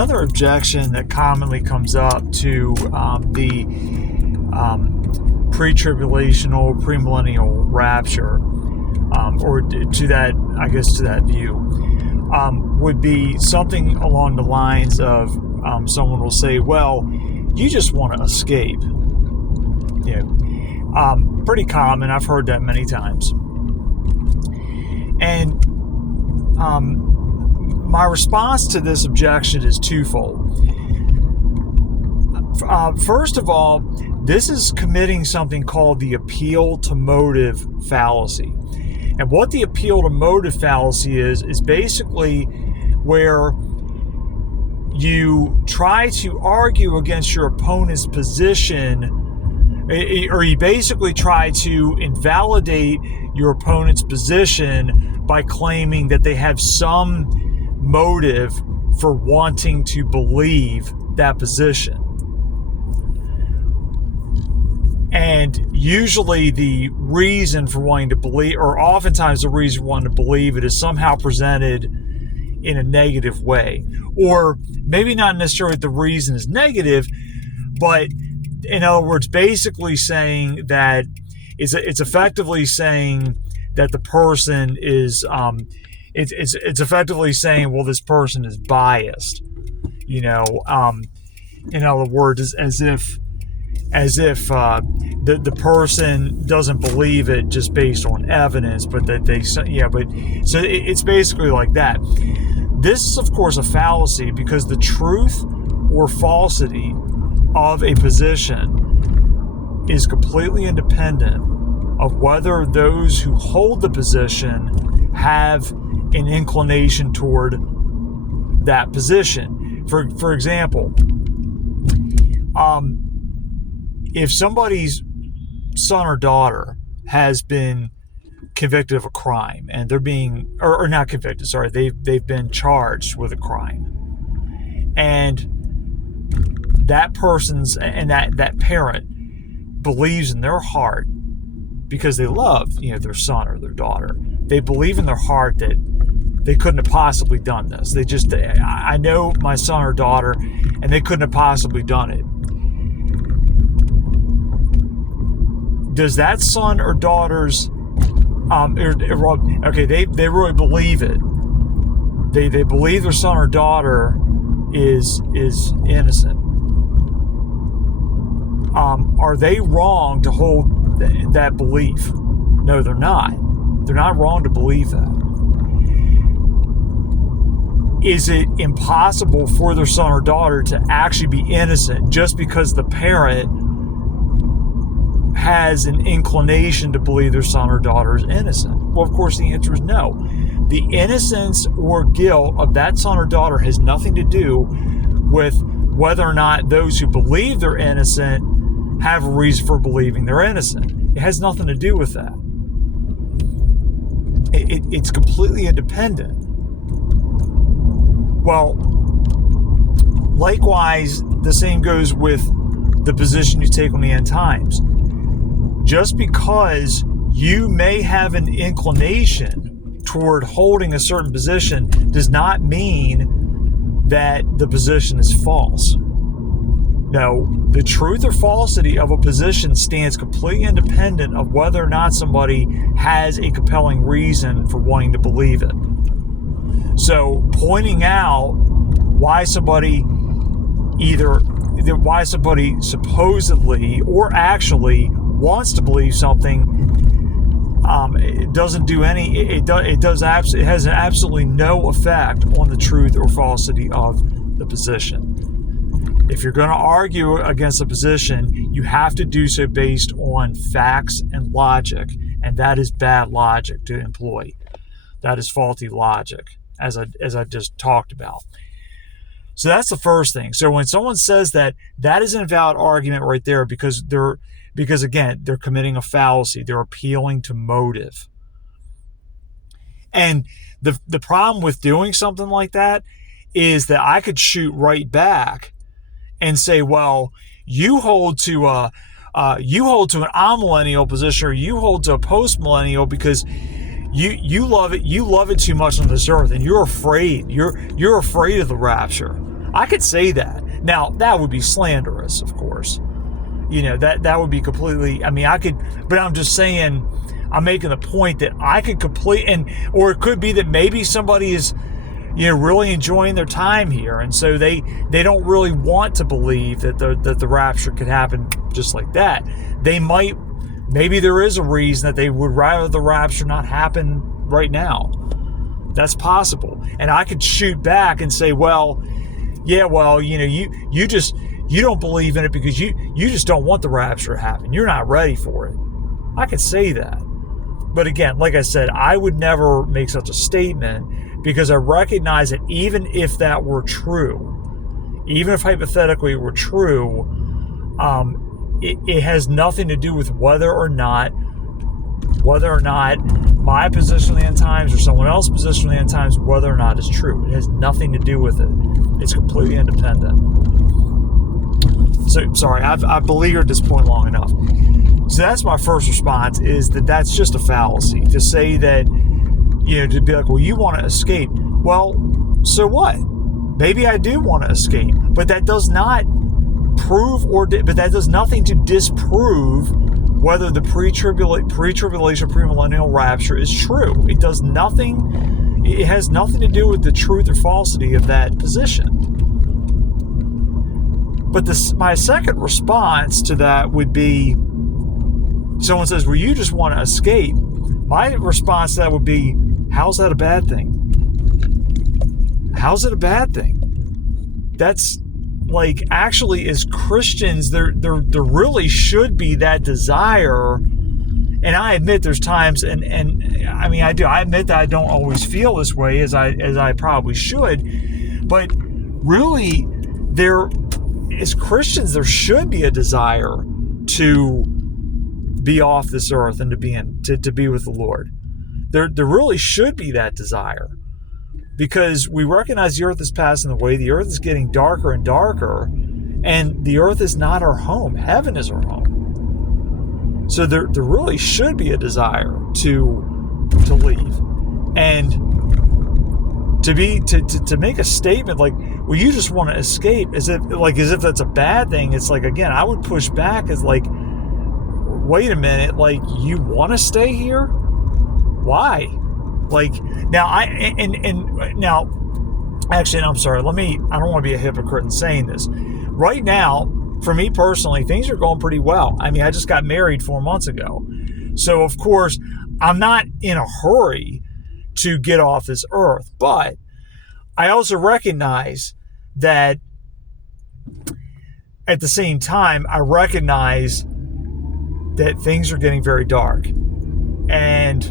Another objection that commonly comes up to the pre-tribulational, premillennial rapture, or to that view, would be something along the lines of someone will say, well, you just want to escape. Pretty common. I've heard that many times. And my response to this objection is twofold. First of all, this is committing something called the appeal to motive fallacy. And what the appeal to motive fallacy is basically where you try to argue against your opponent's position, or you basically try to invalidate your opponent's position by claiming that they have some motive for wanting to believe that position. And usually the reason for wanting to believe, or oftentimes the reason for wanting to believe it, is somehow presented in a negative way. Or maybe not necessarily the reason is negative, but in other words, basically saying that it's effectively saying that the person is, it's effectively saying, well, this person is biased. In other words, as if the person doesn't believe it just based on evidence, but that it's basically like that. This is, of course, a fallacy, because the truth or falsity of a position is completely independent of whether those who hold the position have an inclination toward that position. For example, if somebody's son or daughter has been convicted of a crime, and they're being, or not convicted, sorry, they've been charged with a crime, and that person's, and that parent believes in their heart, because they love, their son or their daughter, they believe in their heart that they couldn't have possibly done this. I know my son or daughter, and they couldn't have possibly done it. Does that son or daughter's, they really believe it. They believe their son or daughter is innocent. Are they wrong to hold that belief? No, they're not. They're not wrong to believe that. Is it impossible for their son or daughter to actually be innocent just because the parent has an inclination to believe their son or daughter is innocent? Well, of course, the answer is no. The innocence or guilt of that son or daughter has nothing to do with whether or not those who believe they're innocent have a reason for believing they're innocent. It has nothing to do with that. It's completely independent. Well, likewise, the same goes with the position you take on the end times. Just because you may have an inclination toward holding a certain position does not mean that the position is false. No, the truth or falsity of a position stands completely independent of whether or not somebody has a compelling reason for wanting to believe it. So pointing out why somebody supposedly or actually wants to believe something, it doesn't do any. It has absolutely no effect on the truth or falsity of the position. If you're going to argue against a position, you have to do so based on facts and logic, and that is bad logic to employ. That is faulty logic, as I just talked about. So that's the first thing. So when someone says that is an invalid argument right there, because again, they're committing a fallacy. They're appealing to motive. And the problem with doing something like that is that I could shoot right back and say, well, you hold to an amillennial position, or you hold to a postmillennial because you love it too much on this earth, and you're afraid of the rapture. I could say that. Now, that would be slanderous, of course. That would be completely, but I'm just saying, I'm making the point that I could or it could be that maybe somebody is, really enjoying their time here. And so they don't really want to believe that the rapture could happen just like that. Maybe there is a reason that they would rather the rapture not happen right now. That's possible. And I could shoot back and say, you don't believe in it because you just don't want the rapture to happen. You're not ready for it. I could say that. But again, like I said, I would never make such a statement because I recognize that even if that were true, even if hypothetically it were true, it has nothing to do with whether or not my position on the end times or someone else's position on the end times, whether or not it's true. It has nothing to do with it. It's completely independent. So, sorry, I've beleaguered this point long enough. So that's my first response, is that's just a fallacy. To say that, to be like, well, you want to escape. Well, so what? Maybe I do want to escape. But that does not prove but that does nothing to disprove whether the pre-tribulation, premillennial rapture is true. It does nothing. It has nothing to do with the truth or falsity of that position. But my second response to that would be, someone says, well, you just want to escape. My response to that would be, how's that a bad thing? How's it a bad thing? That's like, actually, as Christians, there really should be that desire. And I admit there's times, and I admit that I don't always feel this way as I probably should. But really, as Christians, there should be a desire to be off this earth and to be with the Lord. There really should be that desire, because we recognize the earth is passing away. The earth is getting darker and darker, and the earth is not our home. Heaven is our home. So there really should be a desire to leave, and to make a statement like, well, you just want to escape, as if that's a bad thing. It's like, again, I would push back as like, wait a minute, like, you want to stay here? Why? Like, now actually, I'm sorry. I don't want to be a hypocrite in saying this. Right now, for me personally, things are going pretty well. I just got married 4 months ago. So, of course, I'm not in a hurry to get off this earth. But I also recognize that at the same time, I recognize that things are getting very dark. And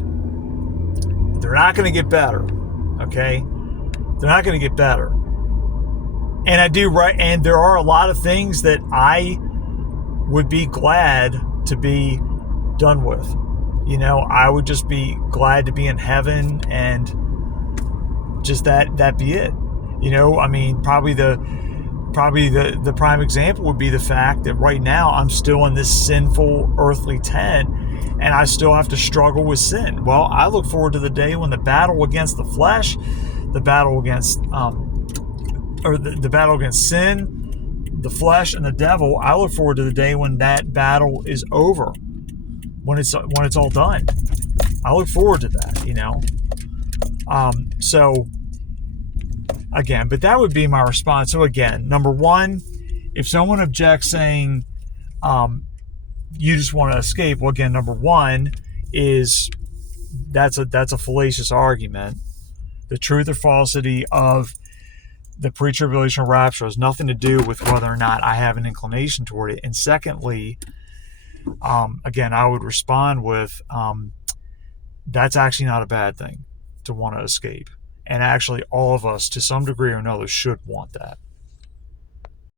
they're not going to get better, okay? They're not going to get better. And there are a lot of things that I would be glad to be done with. I would just be glad to be in heaven, and just that be it. Probably the prime example would be the fact that right now I'm still in this sinful earthly tent, and I still have to struggle with sin. Well, I look forward to the day when the battle against the flesh, the battle against the battle against sin, the flesh, and the devil. I look forward to the day when that battle is over, when it's all done. I look forward to that. So again, but that would be my response. So again, number one, if someone objects saying, you just want to escape, well, again, number one is that's a fallacious argument. The truth or falsity of the pre-tribulation rapture has nothing to do with whether or not I have an inclination toward it. And secondly, again, I would respond with, that's actually not a bad thing to want to escape. And actually, all of us, to some degree or another, should want that.